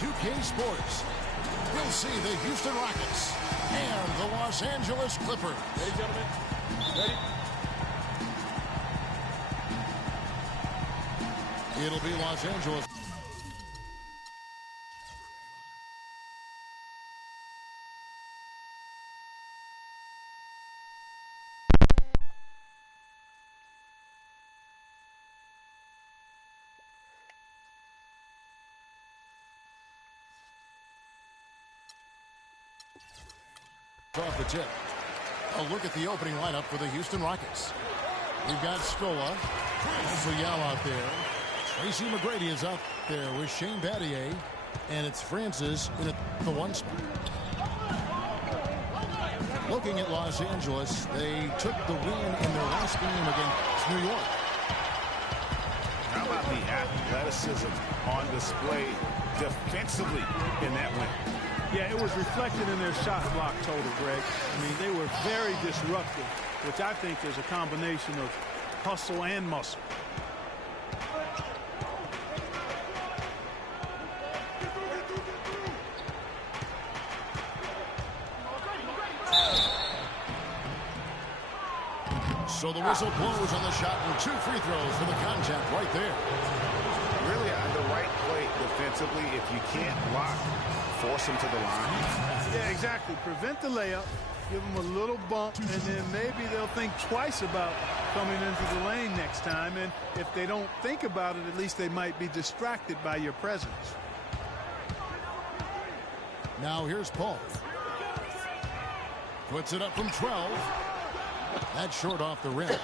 2K Sports, we'll see the Houston Rockets and the Los Angeles Clippers. Ready, gentlemen? Ready? It'll be Los Angeles. Off the tip. A look at the opening lineup for the Houston Rockets. We've got Scola, Zayal out there. Tracy McGrady is out there with Shane Battier. And it's Francis in the one spot. Looking at Los Angeles, they took the win in their last game against New York. How about the athleticism on display defensively in that win? Yeah, it was reflected in their shot block total, Greg. I mean, they were very disruptive, which I think is a combination of hustle and muscle. So the whistle blows on the shot and 2 free throws for the contact right there. Really on the right play defensively. If you can't block, force him to the line. Yeah, exactly. Prevent the layup, give them a little bump, and then maybe they'll think twice about coming into the lane next time. And if they don't think about it, at least they might be distracted by your presence. Now here's Paul. Puts it up from 12. That's short off the rim.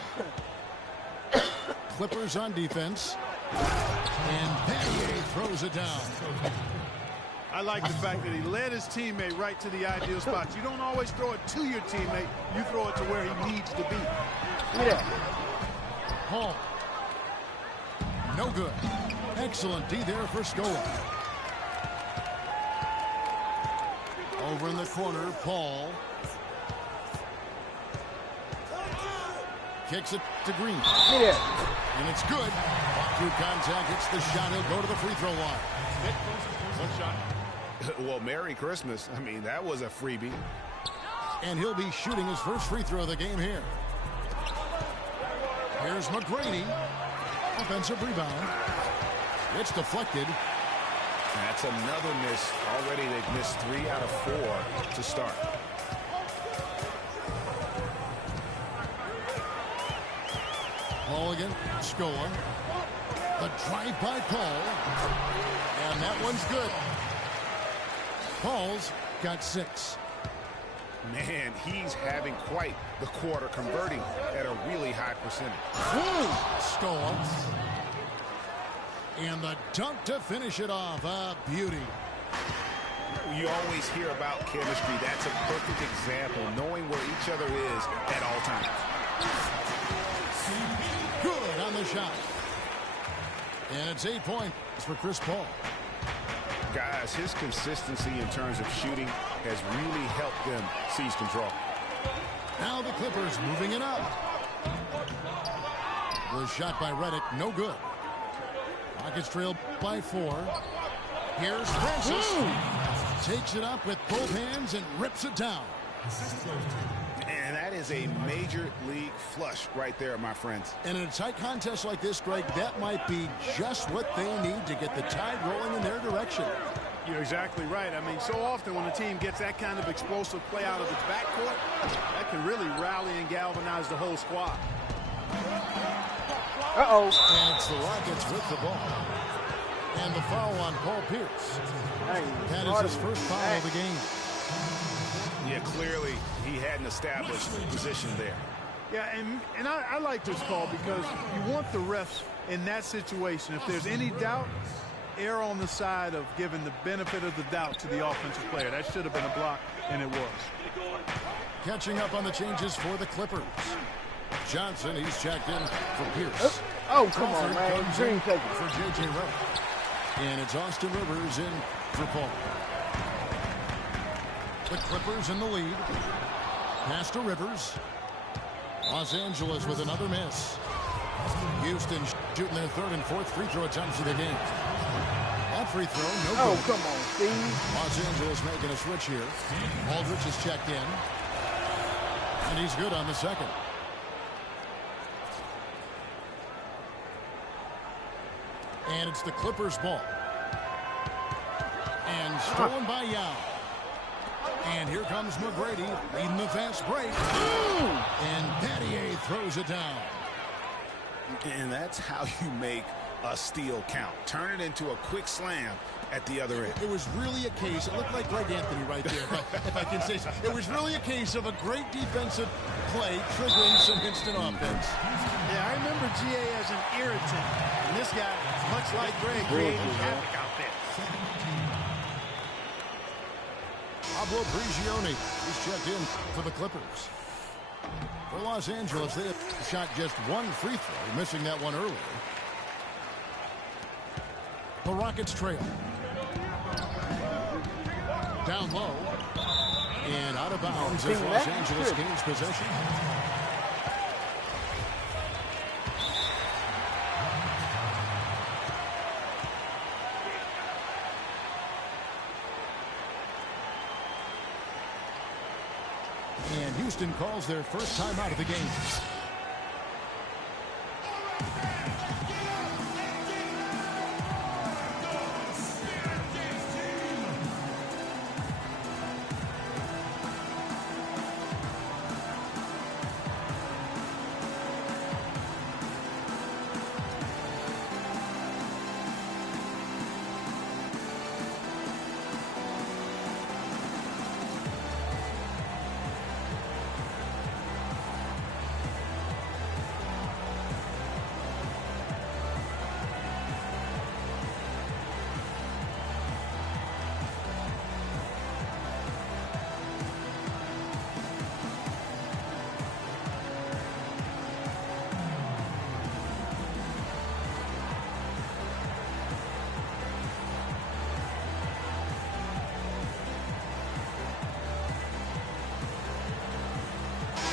Clippers on defense. And Battier throws it down. I like the fact that he led his teammate right to the ideal spot. You don't always throw it to your teammate. You throw it to where he needs to be. Yeah. Paul. No good. Excellent D there for Scola. Over in the corner, Paul. Kicks it to Green. Yeah. And it's good. Through contact, hits the shot. He'll go to the free throw line. One shot. Well, Merry Christmas. I mean, that was a freebie. And he'll be shooting his first free throw of the game here. Here's McGrady. Offensive rebound. It's deflected. That's another miss. Already they've missed 3 out of 4 to start. Paul again. Scola. The drive by Paul. And that one's good. Paul's got 6. Man, he's having quite the quarter, converting at a really high percentage. Scola. And the dunk to finish it off. A beauty. You always hear about chemistry. That's a perfect example, knowing where each other is at all times. Good on the shot. And it's 8 points for Chris Paul. Guys, his consistency in terms of shooting has really helped them seize control. Now the Clippers moving it up. The shot by Reddick, no good. Rockets trail by 4. Here's Francis. Takes it up with both hands and rips it down. And that is a major league flush right there, my friends. And in a tight contest like this, Greg, that might be just what they need to get the tide rolling in their direction. You're exactly right. I mean, so often when a team gets that kind of explosive play out of its backcourt, that can really rally and galvanize the whole squad. Uh-oh. And it's the Rockets with the ball. And the foul on Paul Pierce. That is his first foul of the game. Yeah, clearly he hadn't established position there. Yeah, and I like this call because you want the refs in that situation. If there's any doubt, err on the side of giving the benefit of the doubt to the offensive player. That should have been a block, and it was. Catching up on the changes for the Clippers. Johnson, he's checked in for Pierce. Oh, come on, man. Dream taker. For J.J. Redick. And it's Austin Rivers in for Paul. The Clippers in the lead. Pass to Rivers. Los Angeles with another miss. Houston shooting their 3rd and 4th free throw attempts of the game. That free throw, no Oh, good. come on, Steve. Los Angeles making a switch here. Aldridge is checked in. And he's good on the second. And it's the Clippers' ball. And stolen by Yao. And here comes McGrady leading the fast break. And Pattier throws it down. And that's how you make a steal count. Turn it into a quick slam at the other end. It was really a case, it looked like Greg Anthony right there, if I can say so. It was really a case of a great defensive play triggering some instant offense. Yeah, I remember GA as an irritant. And this guy, much like Greg, creating havoc out there. Pablo Prigioni, he's checked in for the Clippers. For Los Angeles, they have shot just one free throw, missing that one earlier. The Rockets trail. Down low. And out of bounds as Los Angeles gains possession. And Houston calls their first time out of the game.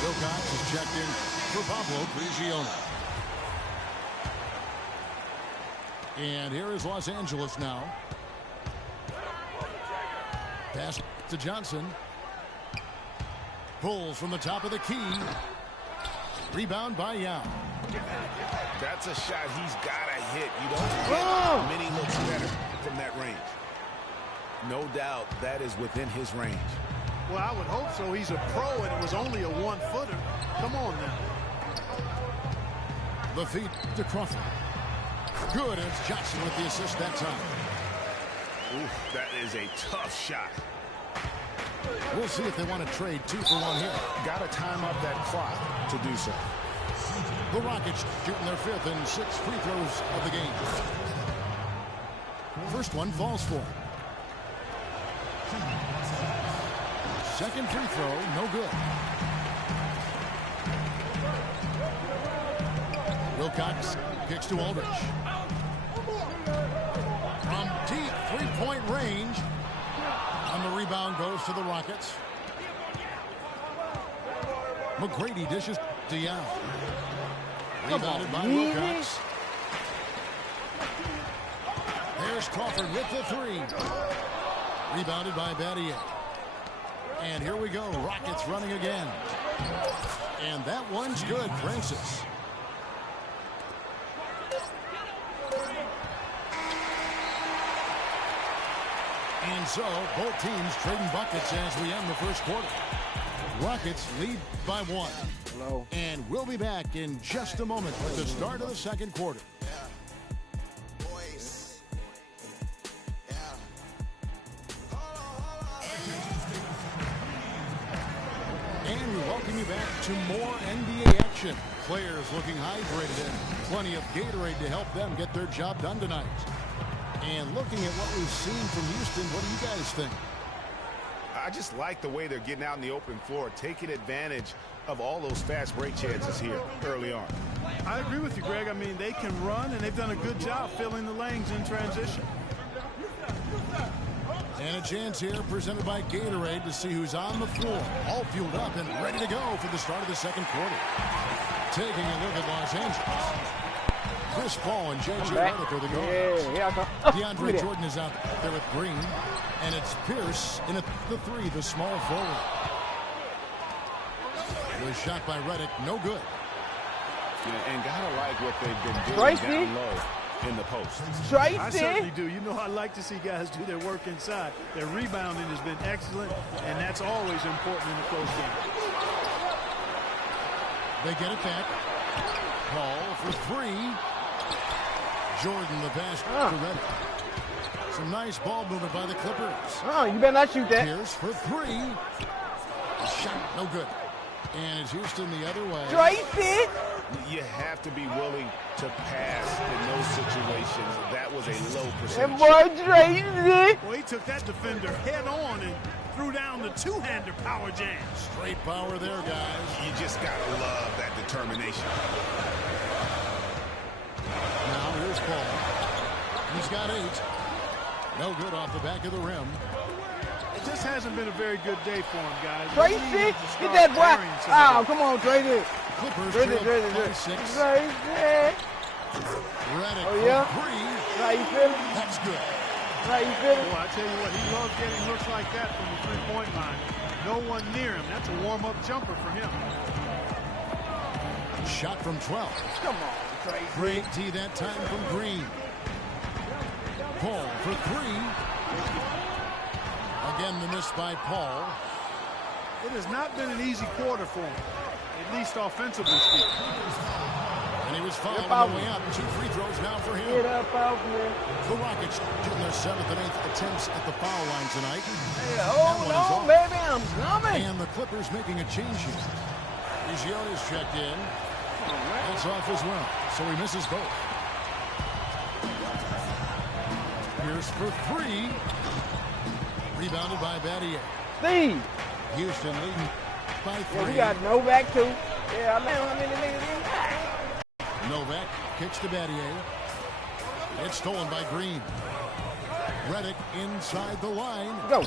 Wilcox is checked in for Pablo Prigioni. And here is Los Angeles now. Pass to Johnson. Pulls from the top of the key. Rebound by Yao. That's a shot he's got to hit. You don't get many looks better from that range. No doubt that is within his range. Well, I would hope so. He's a pro, and it was only a one-footer. Come on now. The feed to Crawford. Good, and it's Johnson with the assist that time. Ooh, that is a tough shot. We'll see if they want to trade 2 for 1 here. Got to time up that clock to do so. The Rockets shooting their 5th and 6th free throws of the game. First one falls for him. Second free throw, no good. Wilcox kicks to Aldridge. From deep three-point range. And the rebound goes to the Rockets. McGrady dishes to Yao. Rebounded by Wilcox. There's Crawford with the 3. Rebounded by Battier. And here we go. Rockets running again. And that one's good. Francis. And so both teams trading buckets as we end the first quarter. Rockets lead by 1. Hello. And we'll be back in just a moment with the start of the second quarter. And we welcome you back to more NBA action. Players looking hydrated and plenty of Gatorade to help them get their job done tonight. And looking at what we've seen from Houston, what do you guys think? I just like the way they're getting out in the open floor, taking advantage of all those fast break chances here early on. I agree with you, Greg. I mean, they can run, and they've done a good job filling the lanes in transition. And a chance here presented by Gatorade to see who's on the floor. All fueled up and ready to go for the start of the second quarter. Taking a look at Los Angeles. Chris Paul and J.J. back. Redick are the guards. Yeah, here I come. DeAndre Jordan is out there with Green. And it's Pierce in at the three, the small forward. It was shot by Redick, no good. Yeah, and gotta like what they've been doing Tracy. down low in the post. Tracy. I certainly do. You know, I like to see guys do their work inside. Their rebounding has been excellent, and that's always important in a close game. They get it back. Paul for three. Jordan the pass to Redick. Some nice ball movement by the Clippers. Oh, you better not shoot that. Pierce for three. Shot, no good. And it's Houston the other way. Tracy. You have to be willing to pass in those situations. That was a low That percentage. boy Tracy. Well, he took that defender head on and threw down the two-hander power jam. Straight power there, guys. You just gotta love that determination. Now here's Paul. He's got 8. No good off the back of the rim. It just hasn't been a very good day for him, guys. Tracy. They need to Get start that boy. carrying some of Oh, it. come on, Tracy. Clippers Tracy, trail Tracy, by Tracy. 6. Tracy. Redick Oh, yeah? for three. How you feeling? That's good. How you feeling? Well, I tell you what, he loves getting looks like that from the three-point line. No one near him. That's a warm-up jumper for him. Shot from 12. Come on, Tracy. Great D that time from Green. Paul for three. Again, the miss by Paul. It has not been an easy quarter for him, at least offensively speaking. And he was fouled Yep, on the way up. 2 free throws now for him. Get up out there. The Rockets getting their 7th and 8th attempts at the foul line tonight. Hey, That hold one is on, off. baby. I'm coming. And the Clippers making a change here. Ugiota's checked in. That's off as well, so he misses both. Pierce for three. Rebounded by Battier. Steve. Houston leading by 3. Yeah, we got Novak, too. Yeah, I know how many niggas he got. Novak kicks to Battier. It's stolen by Green. Redick inside the line. Go.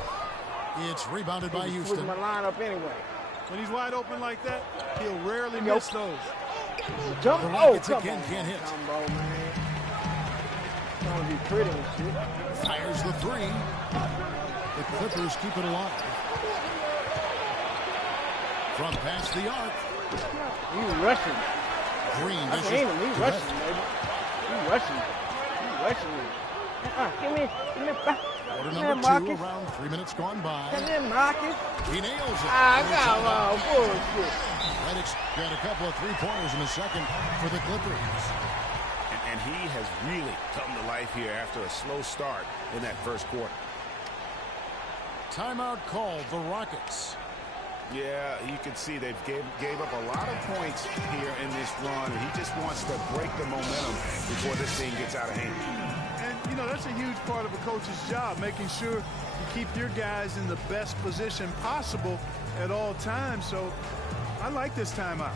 It's rebounded by Switch Houston. my lineup anyway. When he's wide open like that, he'll rarely miss those. Jump. The Oh, Rockets come again on. can't hit. Combo, man. Trying to be pretty and shit. Fires the three. The Clippers keep it alive. From past the arc. He's rushing. Green I dishes seen him. He's to rushing, Redick. baby. He's rushing. He's rushing me. Give me back. Quarter Come here, number 2, Marcus. around 3 minutes gone by. Come here, Marcus. He nails it. Ah, And it's come out. on. Bullshit. Redick's got a couple of three-pointers in the second for the Clippers. And he has really come to life here after a slow start in that first quarter. Timeout called, the Rockets. Yeah, you can see they've gave up a lot of points here in this run, and he just wants to break the momentum before this thing gets out of hand. And, you know, that's a huge part of a coach's job, making sure you keep your guys in the best position possible at all times. So I like this timeout.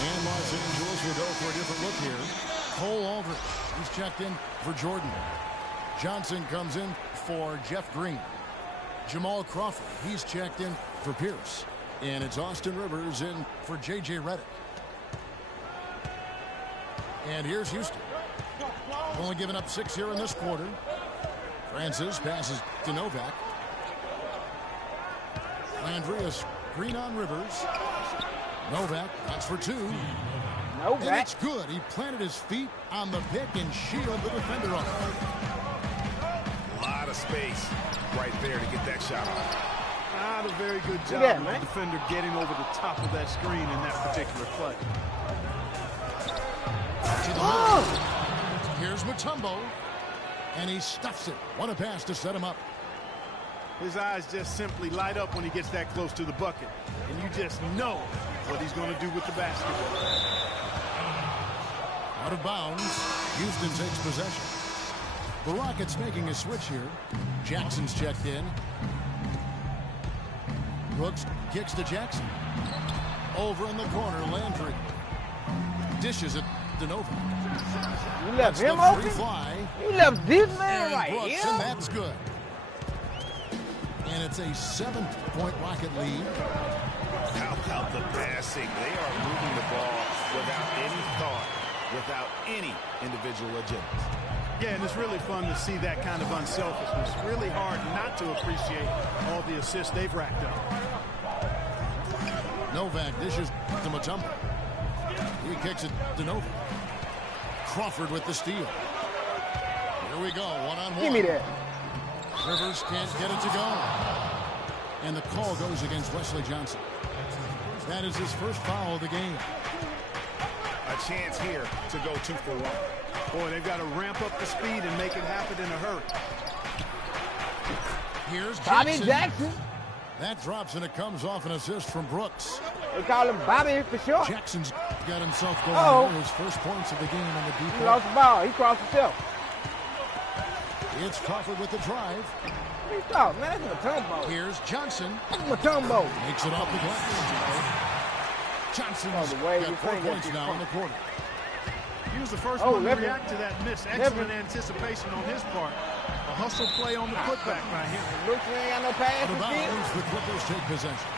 And Los Angeles will go for a different look here. Cole Aldridge, he's checked in for Jordan. Johnson comes in for Jeff Green. Jamal Crawford, he's checked in for Pierce. And it's Austin Rivers in for J.J. Redick. And here's Houston. Only giving up 6 here in this quarter. Francis passes to Novak. Landry, Green on Rivers. Novak, that's for 2. And Novak. it's good. He planted his feet on the pick and shielded the defender off. A lot of space right there to get that shot off. Not a very good job Yeah, of the man. defender getting over the top of that screen in that particular play. To the middle. Here's Mutombo. And he stuffs it. What a pass to set him up. His eyes just simply light up when he gets that close to the bucket. And you just know what he's going to do with the basketball. Out of bounds. Houston takes possession. The Rockets making a switch here. Jackson's checked in. Brooks kicks to Jackson. Over in the corner, Landry. Dishes it to Novak. You left That's him the free open? fly. You left this man And right Brooks, here? and that's good. And it's a 7-point Rocket lead. How about the passing? They are moving the ball without any thought, without any individual agendas. Yeah, and it's really fun to see that kind of unselfishness. Really hard not to appreciate all the assists they've racked up. Novak dishes to Mutombo. He kicks it to Novak. Crawford with the steal. Here we go, one-on-one. Give me that. Rivers can't get it to go. And the call goes against Wesley Johnson. That is his first foul of the game. A chance here to go 2 for 1. Boy, they've got to ramp up the speed and make it happen in a hurry. Here's Bobby Jackson. Jackson. That drops, and it comes off an assist from Brooks. They call him Bobby for short. Jackson's got himself going here. His first points of the game in the deep. He lost the ball. He crossed himself. It's Crawford with the drive. What are you talking, man? That's Mutombo. Here's Johnson. That's Mutombo. Makes it off the glass. Johnson's the way got you 4 think points that's now in the quarter. He was the first Oh, one to Levin. react to that miss. Excellent anticipation on his part. A hustle play on the putback by him. Looks like he ain't got no pass. Out of bounds, the Clippers take possession.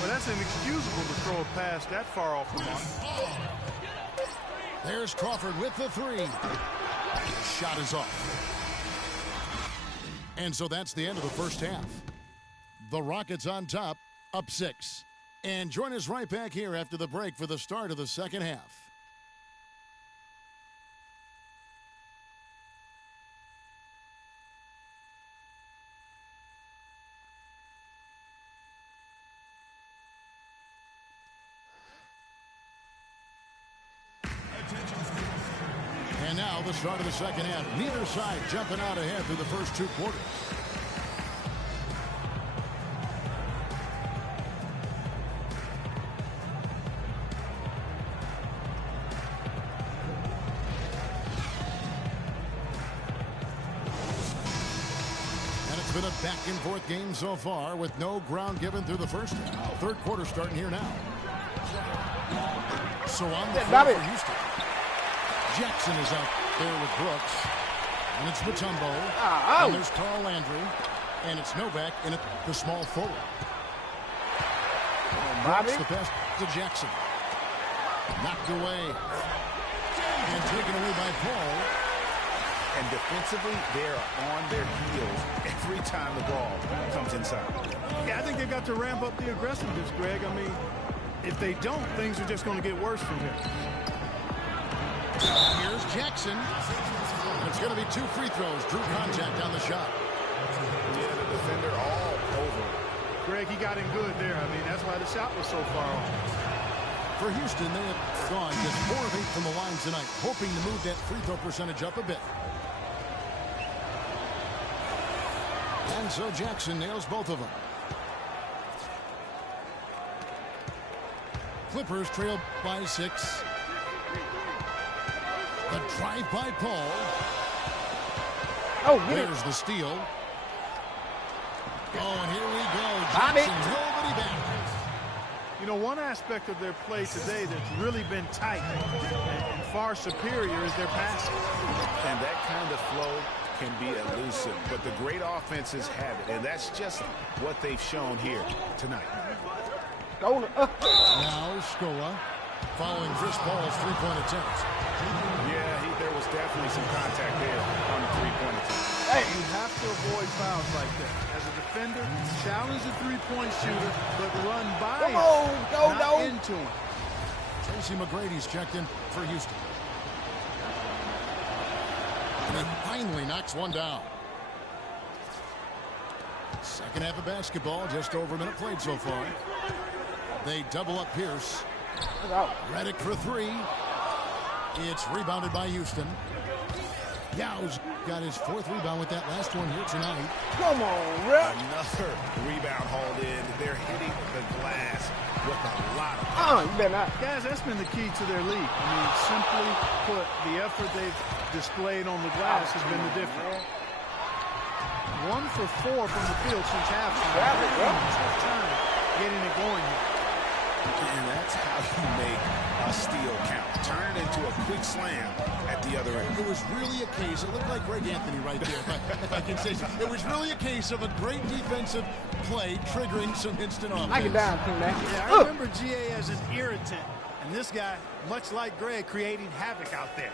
Well, that's inexcusable to throw a pass that far off the mark. There's Crawford with the 3. The shot is off. And so that's the end of the first half. The Rockets on top, up 6. And join us right back here after the break for the start of the second half. And now the start of the second half. Neither side jumping out ahead through the first 2 quarters. And it's been a back-and-forth game so far with no ground given through the first half. Third quarter starting here now. So on the floor for Houston. Jackson is out there with Brooks. And it's Mutombo. And there's Carl Landry. And it's Novak in at the small forward. Brooks the pass to Jackson. Knocked away. And taken away by Paul. And defensively, they're on their heels every time the ball comes inside. Yeah, I think they've got to ramp up the aggressiveness, Greg. I mean, if they don't, things are just going to get worse from here. Here's Jackson. It's going to be 2 free throws. Drew contact on the shot. Yeah, the defender all over. Greg, he got in good there. I mean, that's why the shot was so far off. For Houston, they have gone just 4 of 8 from the line tonight, hoping to move that free throw percentage up a bit. And so Jackson nails both of them. Clippers trail by 6. The drive by Paul. There's the steal. Oh, and here we go. Jackson, nobody back. You know, one aspect of their play today that's really been tight and far superior is their passing. And that kind of flow can be elusive, but the great offenses have it, and that's just what they've shown here tonight. Now Scola following Chris Paul's 3-point attempt. Yeah, there was definitely some contact there on the 3-point attempt. Hey, you have to avoid fouls like that. As a defender, challenge the 3-point shooter, but run by him, not into him. Tracy McGrady's checked in for Houston. And he finally knocks one down. Second half of basketball, just over a minute played so far. They double up Pierce. Redick for 3. It's rebounded by Houston. Yow's got his 4th rebound with that last one here tonight. Come on, Rip. Another rebound hauled in. They're hitting the glass with a lot of You better not. Guys, that's been the key to their lead. I mean, simply put, the effort they've displayed on the glass has been the difference. 1 for 4 from the field since halftime. Tough time getting it going here. And that's how you make a steal count. Turn it into a quick big slam at the other end. It was really a case, it looked like Greg Anthony right there, if I can say so. It was really a case of a great defensive play triggering some instant offense. Knock it down, teammate. Yeah, I remember GA as an irritant, and this guy, much like Greg, creating havoc out there.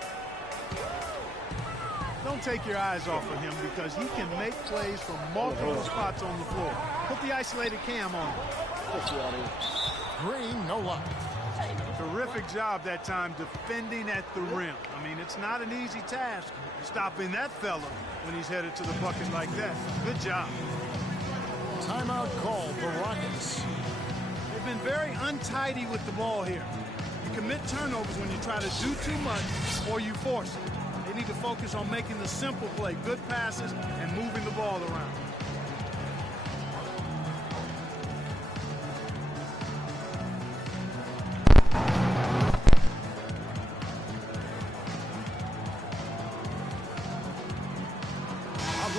Don't take your eyes off of him because he can make plays from multiple spots on the floor. Put the isolated cam on him. Green, no luck. Terrific job that time defending at the rim. I mean, it's not an easy task stopping that fella when he's headed to the bucket like that. Good job. Timeout called the Rockets. They've been very untidy with the ball here. You commit turnovers when you try to do too much or you force it. They need to focus on making the simple play, good passes, and moving the ball around.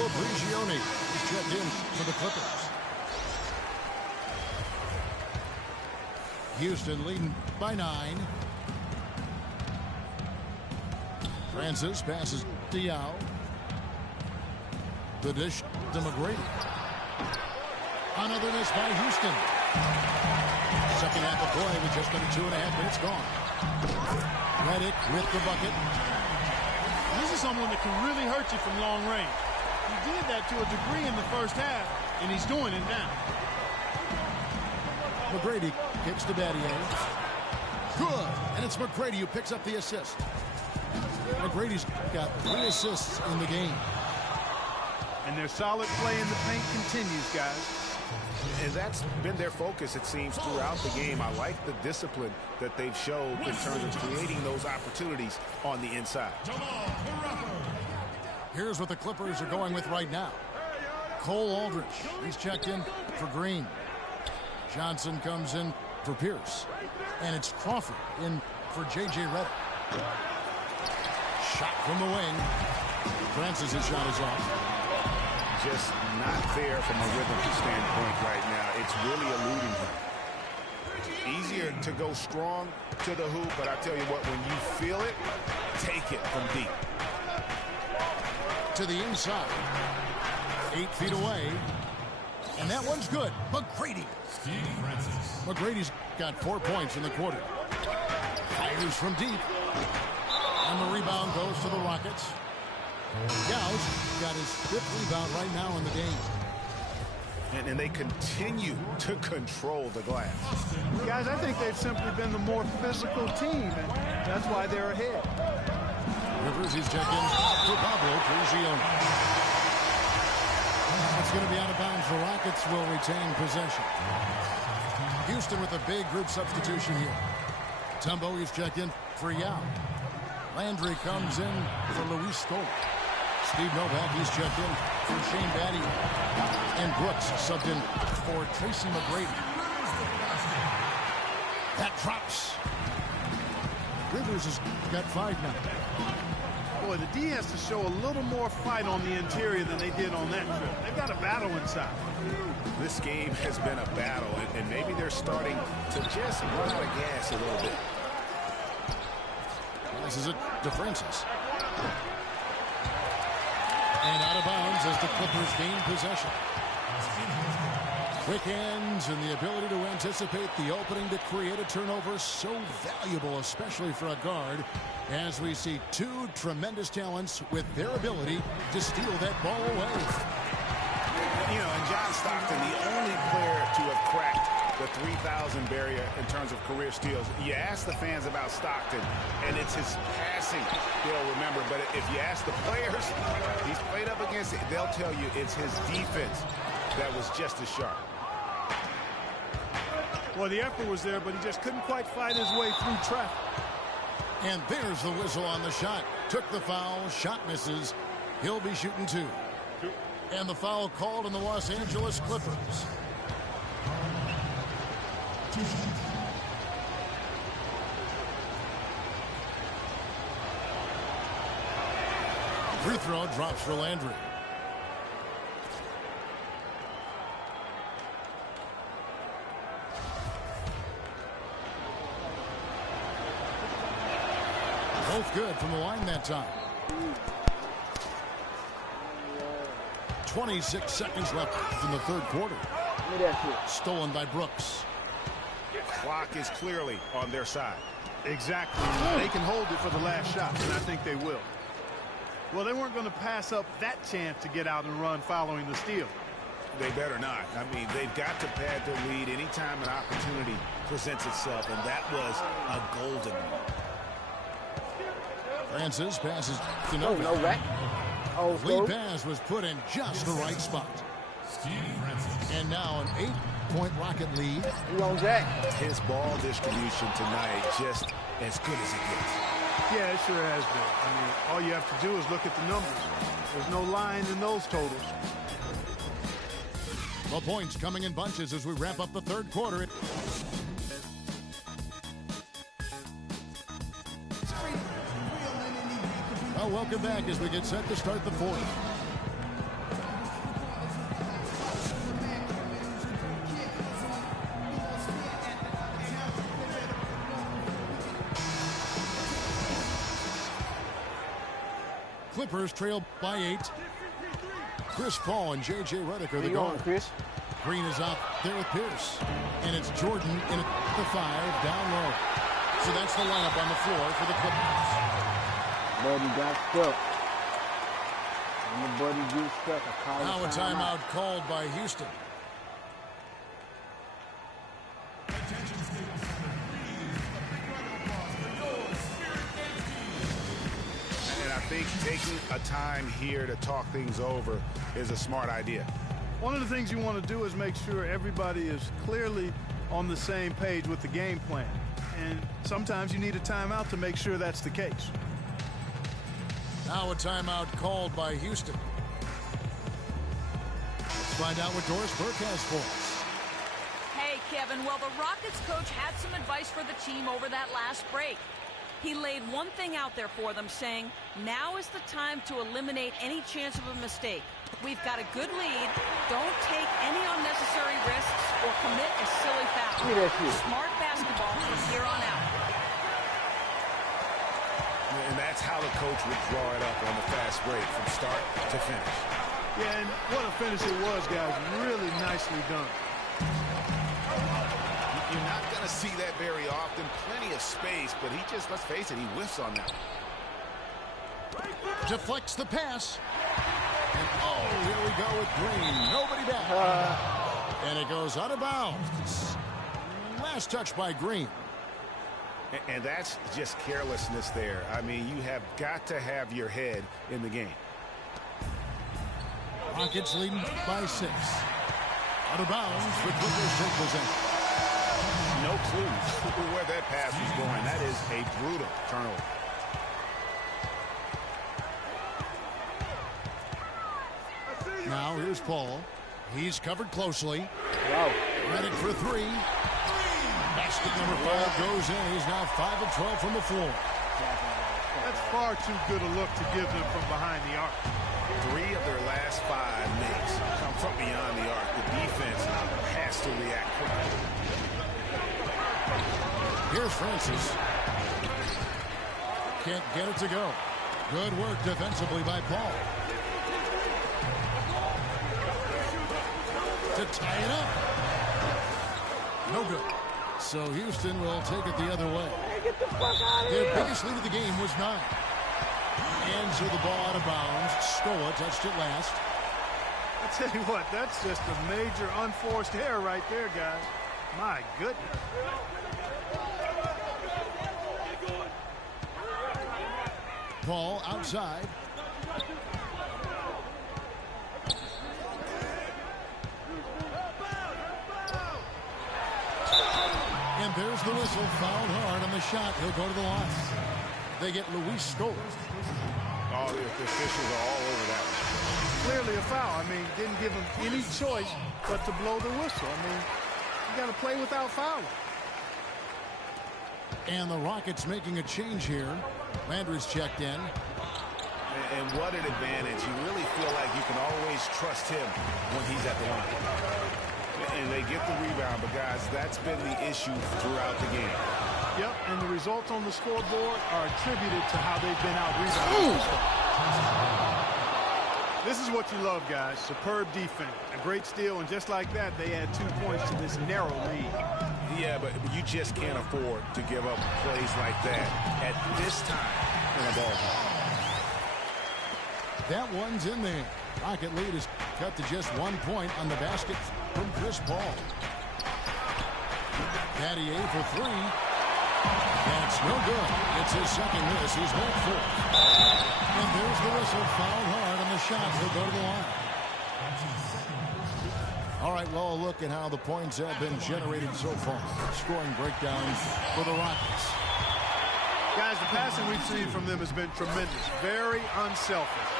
Prigioni is checked in for the Clippers. Houston leading by 9. Francis passes Diao. The dish to McGrady. Another miss by Houston. Second half of play with just under 2.5 minutes gone. Redick with the bucket. This is someone that can really hurt you from long range. He did that to a degree in the first half, and he's doing it now. McGrady kicks to Battier. Good. And it's McGrady who picks up the assist. McGrady's got 3 assists in the game. And their solid play in the paint continues, guys. And that's been their focus, it seems, throughout the game. I like the discipline that they've showed in terms of creating those opportunities on the inside. Here's what the Clippers are going with right now. Cole Aldrich, he's checked in for Green. Johnson comes in for Pierce. And it's Crawford in for J.J. Redick. Shot from the wing. Francis' shot is off. Just not there from a rhythm standpoint right now. It's really eluding him. Easier to go strong to the hoop, but I tell you what, when you feel it, take it from deep. To the inside. 8 feet away. And that one's good. McGrady. McGrady's got 4 points in the quarter. Fires from deep. And the rebound goes to the Rockets. Gauss got his 5th rebound right now in the game. And they continue to control the glass. Guys, I think they've simply been the more physical team, and that's why they're ahead. Rivers, he's checked in for Pablo Prigioni. It's going to be out of bounds. The Rockets will retain possession. Houston with a big group substitution here. Tumbo, he's checked in for Yao. Landry comes in for Luis Scola. Steve Novak, he's checked in for Shane Battier. And Brooks subbed in for Tracy McGrady. That drops. Rivers has got 5 now. Boy, the D has to show a little more fight on the interior than they did on that trip. They've got a battle inside. This game has been a battle, and maybe they're starting to just run out of gas a little bit. Passes it to Francis. And out of bounds as the Clippers gain possession. Quick hands and the ability to anticipate the opening to create a turnover, so valuable, especially for a guard, as we see 2 tremendous talents with their ability to steal that ball away. You know, and John Stockton, the only player to have cracked the 3,000 barrier in terms of career steals. You ask the fans about Stockton, and it's his passing they'll remember. But if you ask the players he's played up against, they'll tell you it's his defense that was just as sharp. Well, the effort was there, but he just couldn't quite fight his way through traffic. And there's the whistle on the shot. Took the foul, shot misses. He'll be shooting 2. And the foul called on the Los Angeles Clippers. Free throw drops for Landry. Both good from the line that time. 26 seconds left in the third quarter. Give me that shit. Stolen by Brooks. Clock is clearly on their side. Exactly. They can hold it for the last shot, and I think they will. Well, they weren't going to pass up that chance to get out and run following the steal. They better not. I mean, they've got to pad their lead anytime an opportunity presents itself, and that was a golden one. Francis passes to Oh, Novak. Novak. Oh, Lead so. pass was put in just the right spot. And now an 8-point Rocket lead. You on Jack? His ball distribution tonight just as good as it gets. Yeah, it sure has been. I mean, all you have to do is look at the numbers. There's no line in those totals. The points coming in bunches as we wrap up the third quarter. Well, welcome back as we get set to start the fourth. Clippers trail by 8. Chris Paul and J.J. Redick are the Where you on, guards. Chris? Green is out there with Pierce. And it's Jordan in at the 5 down low. So that's the lineup on the floor for the Clippers. Buddy got stuck. When the buddy gets stuck, I call Now a timeout called by Houston. And I think taking a time here to talk things over is a smart idea. One of the things you want to do is make sure everybody is clearly on the same page with the game plan. And sometimes you need a timeout to make sure that's the case. Now a timeout called by Houston. Let's find out what Doris Burke has for us. Hey, Kevin. Well, the Rockets coach had some advice for the team over that last break. He laid one thing out there for them, saying, now is the time to eliminate any chance of a mistake. We've got a good lead. Don't take any unnecessary risks or commit a silly foul. Look at that shit. Smart basketball from here on out. And that's how the coach would draw it up on the fast break from start to finish. Yeah, and what a finish it was, guys. Really nicely done. You're not going to see that very often. Plenty of space, but he just, let's face it, he whiffs on that. Deflects the pass. And oh, here we go with Green. Nobody back. And it goes out of bounds. Last touch by Green. And that's just carelessness there. I mean, you have got to have your head in the game. Rockets leading by 6. Out of bounds, the Clippers take possession. No clue where that pass was going. That is a brutal turnover. Now here's Paul. He's covered closely. Wow. Redick for 3. Basket number 5 goes in. He's now 5 of 12 from the floor. That's far too good a look to give them from behind the arc. 3 of their last 5 makes come from beyond the arc. The defense has to react quickly. Here's Francis. Can't get it to go. Good work defensively by Paul. To tie it up. No good. So Houston will take it the other way. Get the fuck out of Their here. biggest lead of the game was 9. And so the ball out of bounds. Stoa touched it last. I tell you what, that's just a major unforced error right there, guys. My goodness. Paul outside. And there's the whistle. Fouled hard on the shot. He'll go to the line. They get Luis Scola. Oh, the officials are all over that one. Clearly a foul. I mean, didn't give him any choice but to blow the whistle. I mean, you got to play without fouling. And the Rockets making a change here. Landry's checked in. And what an advantage. You really feel like you can always trust him when he's at the line. And they get the rebound, but guys, that's been the issue throughout the game. Yep, and the results on the scoreboard are attributed to how they've been out-rebounded. This is what you love, guys. Superb defense. A great steal, and just like that, they add 2 points to this narrow lead. Yeah, but you just can't afford to give up plays like that at this time in a ball game. That one's in there. Rocket lead is cut to just 1 point on the basket from Chris Paul. Patty for 3. That's no good. It's his second miss. He's made 4. And there's the whistle. Fouled hard on the shot. He'll go to the line. All right, well, a look at how the points have been generated so far. Scoring breakdown for the Rockets. Guys, the passing we've seen from them has been tremendous. Very unselfish.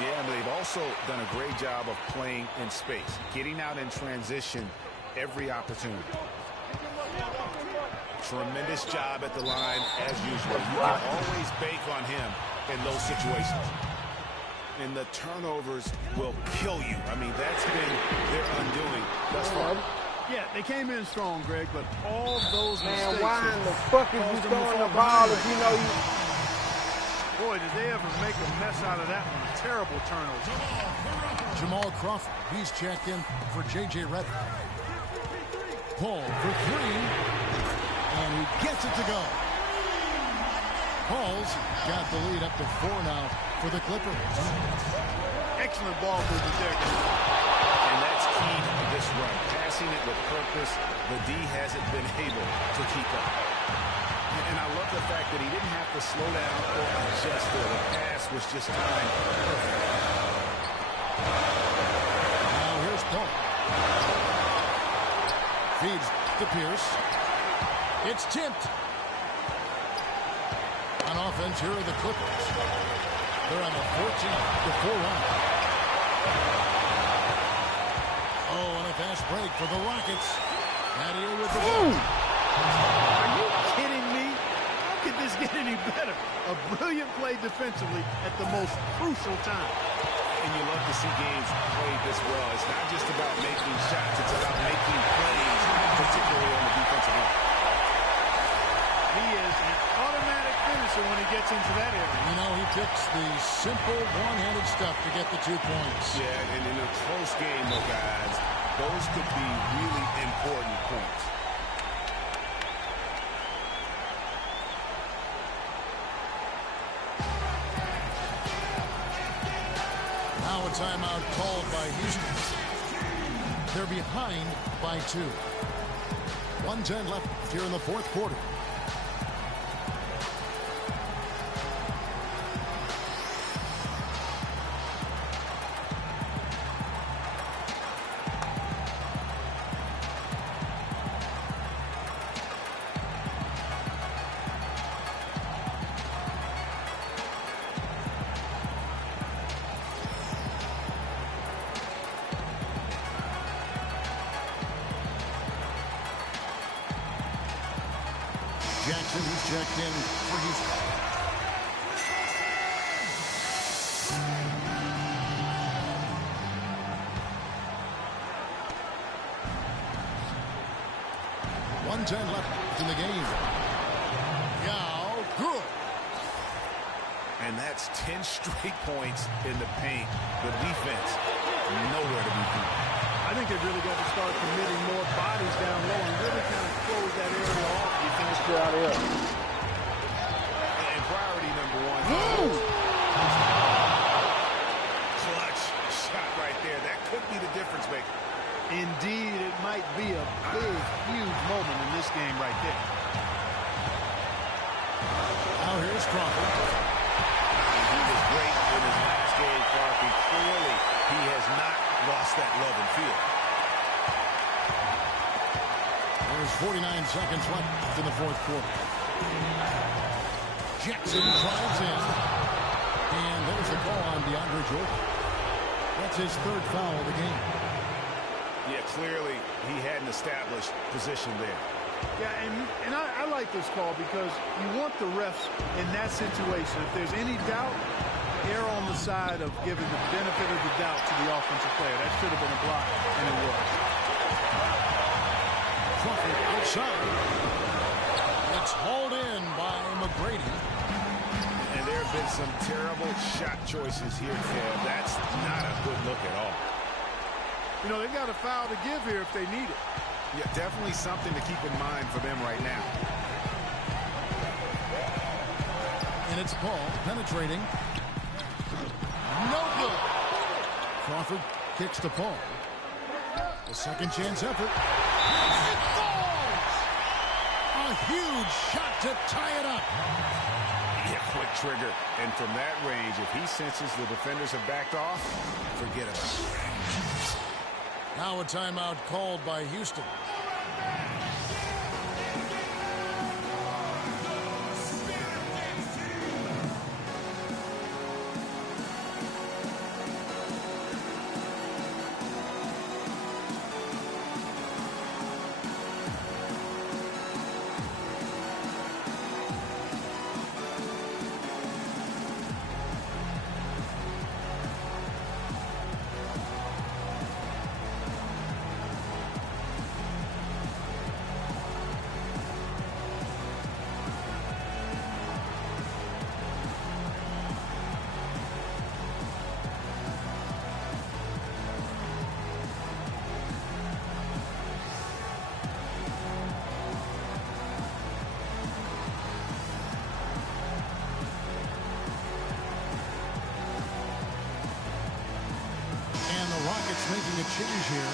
Yeah, and they've also done a great job of playing in space, getting out in transition every opportunity. Tremendous job at the line as usual. You can always bank on him in those situations. And the turnovers will kill you. I mean, that's been their undoing thus far. Yeah, they came in strong, Greg, but all those mistakes... Man, why in the fuck is you throwing the ball if you know you... Boy, did they ever make a mess out of that one. A terrible turnover. Jamal Crawford, he's checked in for J.J. Redick. Paul for 3. And he gets it to go. Paul's got the lead up to 4 now for the Clippers. Excellent ball movement there. And that's key to this run. Passing it with purpose. The D hasn't been able to keep up. And I love the fact that he didn't have to slow down or adjust there. The pass was just timed perfect. Now here's Paul. Feeds to Pierce. It's tipped. On offense, here are the Clippers. They're on a 14-4 run. Oh, and a fast break for the Rockets. Nadia with the ball. Are you kidding me? How could this get any better? A brilliant play defensively at the most crucial time. And you love to see games played this well. It's not just about making shots. It's about making plays, particularly on the defensive end. He is an automatic finisher when he gets into that area. You know, he picks the simple one-handed stuff to get the 2 points. Yeah, and in a close game, though, guys, those could be really important points. Now a timeout called by Houston. They're behind by 2. 1:10 left here in the fourth quarter. Jackson, who's checked in for Houston. .110 left in the game. Yao, good. And that's 10 straight points in the paint. The defense, nowhere to be found. I think they've really got to start committing more bodies down low and really kind of close that area off. Defense get out of here. And priority number 1. Clutch shot right there. That could be the difference maker. Indeed, it might be a big, huge moment in this game right there. Now here's Crawford. He was great in his last game, Clarkie. Clearly, he has not lost that love and feel. There's 49 seconds left in the fourth quarter. Jackson drives in. And there's a call on DeAndre Jordan. That's his 3rd foul of the game. Yeah, clearly he hadn't established position there. Yeah, and I like this call because you want the refs in that situation. If there's any doubt, err on the side of giving the benefit of the doubt to the offensive player. That should have been a block, and it was. Crawford outside. The It's hauled in by McGrady. And there have been some terrible shot choices here, Kev. That's not a good look at all. You know, they've got a foul to give here if they need it. Yeah, definitely something to keep in mind for them right now. And it's Paul penetrating. No good. Crawford kicks to Paul. The second chance effort. It falls! A huge shot to tie it up. Yeah, quick trigger. And from that range, if he senses the defenders have backed off, forget about it. Now a timeout called by Houston. Rockets making a change here.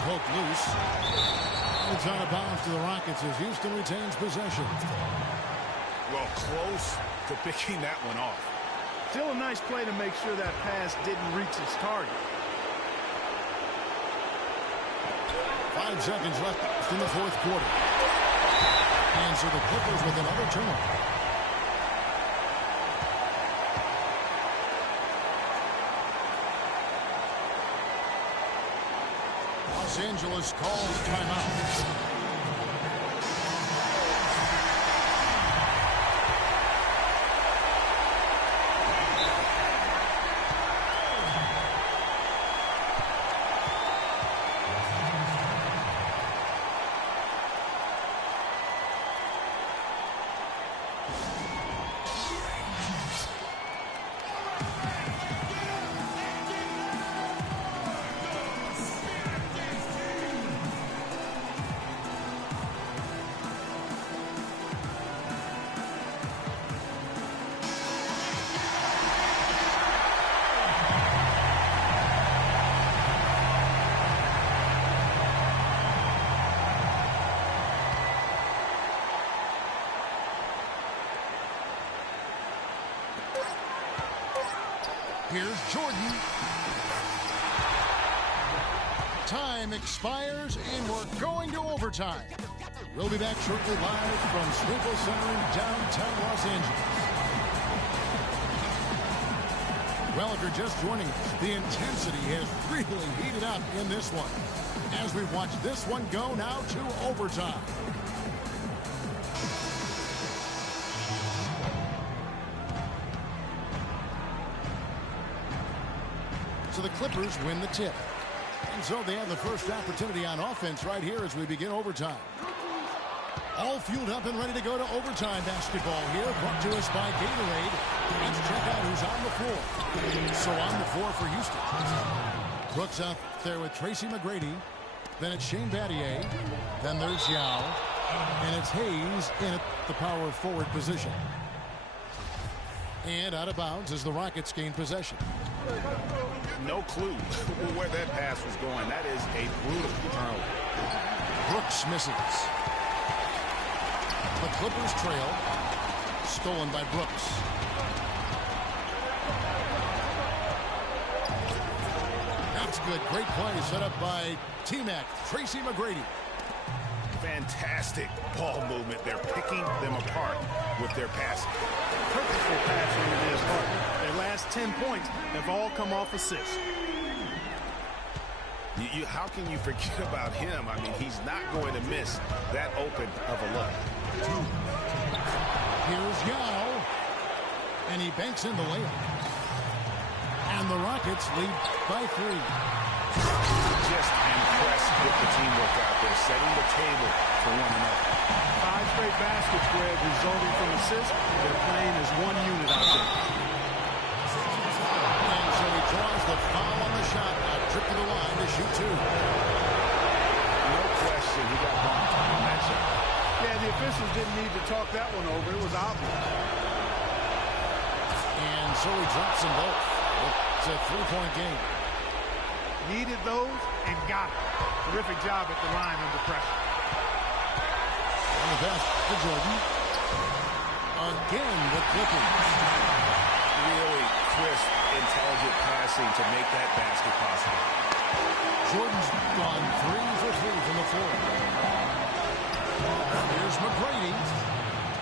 Poke loose. It's out of bounds to the Rockets as Houston retains possession. Well, close to picking that one off. Still a nice play to make sure that pass didn't reach its target. 5 seconds left in the fourth quarter. And so the Clippers with another turnover. Los Angeles calls timeout. Here's Jordan. Time expires, and we're going to overtime. We'll be back shortly live from Staples Center in downtown Los Angeles. Well, if you're just joining us, the intensity has really heated up in this one. As we watch this one go now to overtime. So the Clippers win the tip. And so they have the first opportunity on offense right here as we begin overtime. All fueled up and ready to go to overtime basketball here. Brought to us by Gatorade. Let's check out who's on the floor. So on the floor for Houston. Brooks out there with Tracy McGrady. Then it's Shane Battier. Then there's Yao. And it's Hayes in at the power forward position. And out of bounds as the Rockets gain possession. No clue where that pass was going. That is a brutal turnover. Brooks misses. The Clippers trail. Stolen by Brooks. That's good. Great play set up by T-Mac. Tracy McGrady. Fantastic ball movement. They're picking them apart with their passing. Purposeful passing in their partner. Their last 10 points have all come off assists. How can you forget about him? I mean, he's not going to miss that open of a look. Here's Yao. And he banks in the layup. And the Rockets lead by 3. Just impressed with the teamwork out there, setting the table for one another. 5 straight baskets, Greg, resulting from assists. They're playing as one unit out there. And so he draws the foul on the shot. Now trip to the line to shoot 2. No question, he got bumped on that shot. Yeah, the officials didn't need to talk that one over. It was obvious. And so he drops them both. It's a 3-point game. Needed those and got it. Terrific job at the line under pressure. On the pass to Jordan. Again with clippings. Really crisp, intelligent passing to make that basket possible. Jordan's gone 3 for 3 from the floor. Here's McGrady.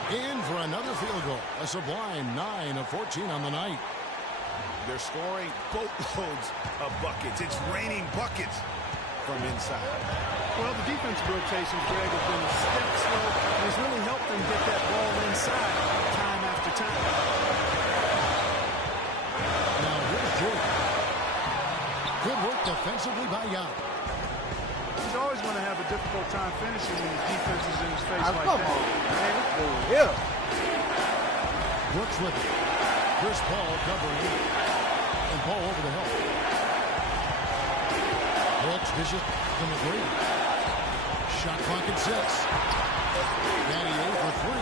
In for another field goal. A sublime 9 of 14 on the night. They're scoring boatloads of buckets. It's raining buckets from inside. Well, the defensive rotations, Greg, have been a step slow, and it's really helped them get that ball inside time after time. Now here's Jordan. Good work defensively by Young. He's always going to have a difficult time finishing when the defense is in his face like Come that. on, man. Yeah. Brooks with it. Chris Paul covering. And Paul over the help. Brooks dishes to McGrady. Shot clock at 6. Danny A for 3.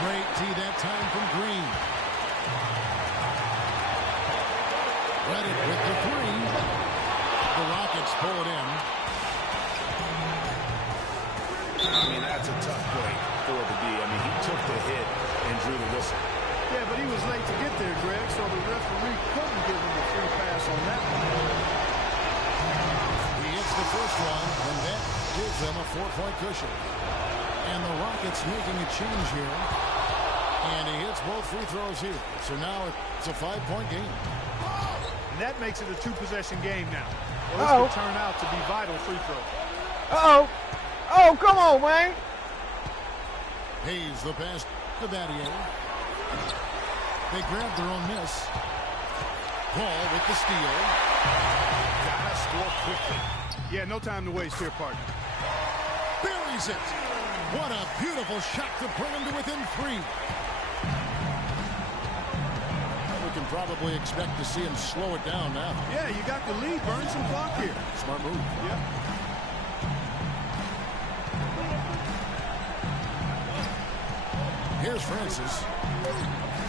Great tee that time from Green. Reddick with the 3. The Rockets pull it in. I mean, that's a tough play for the D. I mean, he took the hit and drew the whistle. Yeah, but he was late to get there, Greg, so the referee couldn't give him a free pass on that one. He hits the first one, and that gives them a 4-point cushion. And the Rockets making a change here. And he hits both free throws here. So now it's a 5-point game. And that makes it a 2-possession game now. Well, this could turn out to be vital free throws. Uh-oh. Oh, come on, man. Hayes the pass to Battier. They grab their own miss. Paul with the steal. Gotta score quickly. Yeah, no time to waste here, partner. Buries it. What a beautiful shot to bring him to within 3. We can probably expect to see him slow it down now. Yeah, you got the lead. Burn some clock here. Smart move. Yep. Here's Francis.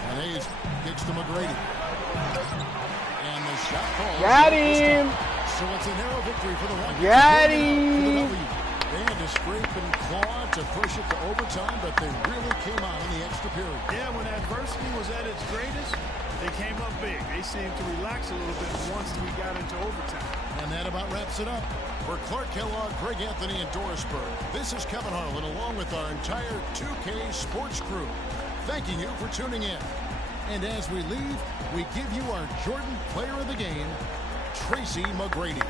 And Hayes kicks to McGrady. And the shot falls. Got him. So it's a narrow victory for the Rockets. Got him. They had to scrape and claw to push it to overtime, but they really came on in the extra period. Yeah, when adversity was at its greatest, they came up big. They seemed to relax a little bit once we got into overtime. And that about wraps it up. For Clark Kellogg, Greg Anthony, and Dorisburg, this is Kevin Harlan along with our entire 2K Sports crew, thanking you for tuning in. And as we leave, we give you our Jordan Player of the Game, Tracy McGrady.